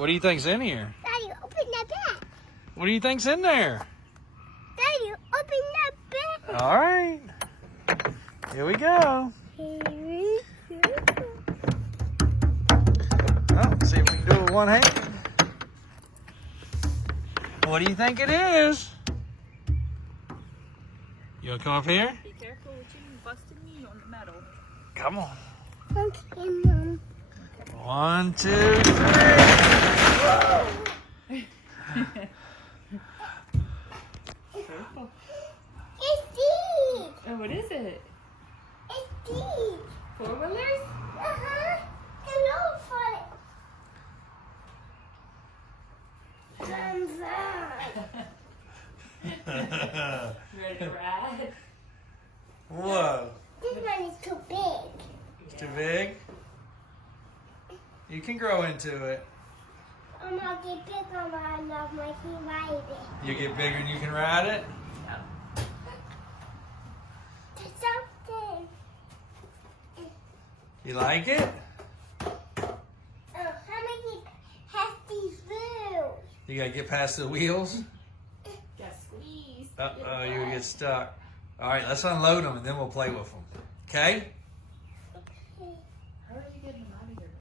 What do you think's in here? Daddy, open that bag. What do you think's in there? Daddy, open that bag. All right. Here we go. Oh, see if we can do it with one hand. What do you think it is? You want to come up here? Be careful with you busting me on the metal. Come on. Okay, Mom. 1, 2, 3. Careful. It's deep. Oh, what is it? It's deep. Four-wheelers? Uh-huh. Hello, for it. Ready to ride? Whoa. This one is too big. It's too big? You can grow into it. I'm gonna get big on my love my feet ride it. You get bigger and you can ride it? Something. You like it? How many have these wheels? You gotta get past the wheels? Just squeeze. Uh-oh, you get stuck. All right, let's unload them and then we'll play with them. Okay?